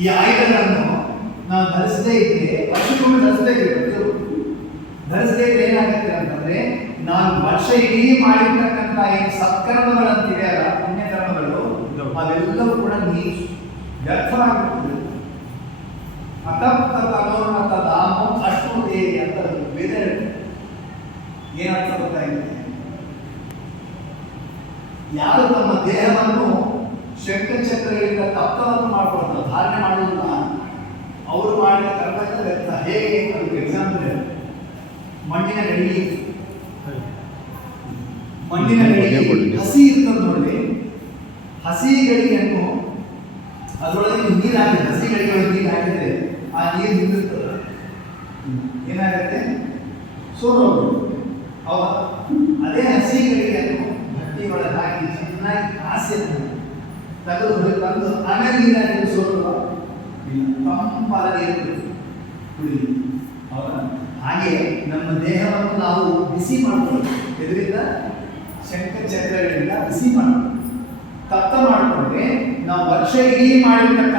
ಈ ಆಯುಧಗಳನ್ನು ನಾವು ಧರಿಸದೇ ಇದ್ರೆ ವರ್ಷಕ್ಕೊಮ್ಮೆ ಧರಿಸದೇ ಇರಬೇಕು. ಧರಿಸದೇ ಇದ್ರೆ ಏನಾಗುತ್ತೆ ಅಂತಂದ್ರೆ ನಾವು ವರ್ಷ ಇಡೀ ಮಾಡಿರ್ತಕ್ಕಂಥ ಏನು ಸತ್ಕರ್ಮಗಳಂತಿವೆ ಅಲ್ಲ, ಪುಣ್ಯಕರ್ಮಗಳು, ಅವೆಲ್ಲವೂ ಕೂಡ ವ್ಯರ್ಥವಾಗಿರ್ತದೆ. ಅತಪ್ತ ತಮೋನ್ನತ ಧಾಮೋ ಅಶ್ವತೆ ಅಂತ ವೇದ ಏನರ್ಥ ಗೊತ್ತಾಗಿದೆ? ಯಾರು ತಮ್ಮ ದೇಹವನ್ನು ಶಂಖಚಕ್ರಗಳಿಂದ ತಪ್ತವನ್ನು ಮಾಡ್ಕೊಳ್ತಾರೆ, ಧಾರಣೆ ಮಾಡುವುದಿಲ್ಲ, ಅವರು ಮಾಡಿದ ಕರ್ಮದ ವ್ಯರ್ಥ. ಹೇಗೆ? ಅದಕ್ಕೆ ಎಕ್ಸಾಂಪಲ್ ಇದೆ. ಮಣ್ಣಿನ ಗಡಿ ಹಸಿ ಇರ್ತದೆ ನೋಡಿ, ಹಸಿ ಗಡಿಯನ್ನು ಅದರೊಳಗೆ ನೀರು ಹಾಕಿದ್ರೆ, ಹಸಿ ಗಡಿಯೊಳಗೆ ನೀರು ಹಾಕಿದ್ರೆ ಆ ನೀರು ನಿಂದಿರ್ತದೆ. ಏನಾಗುತ್ತೆ? ಸೋರೋದು. ಅದೇ ಹಸಿ ಗಡಿಯನ್ನು ಗಟ್ಟಿ ಒಳಗೆ ಹಾಕಿ ಚೆನ್ನಾಗಿ ಕಾಸಿ ತೆಗೆದು ತಂದು ಆಮೇಲೆ ನೀರು ಹಾಕಿದ್ರೆ ಸೋರುವ ತಂಪಾದ ನೀರು ಕುಡಿಲಿ. ಹೌದಾ? ಹಾಗೆ ನಮ್ಮ ದೇಹವನ್ನು ನಾವು ಬಿಸಿ ಮಾಡ್ಕೊಳ್ಳೋದು, ಇದರಿಂದ ಶಂಖಚಕ್ರಗಳಿಂದ ಬಿಸಿ ಮಾಡ್ಕೊಳ್ಳೋದು. ತಪ್ತ ಮಾಡಿಕೊಂಡ್ರೆ ನಾವು ವರ್ಷ ಇಡೀ ಮಾಡಿರ್ತಕ್ಕಂಥ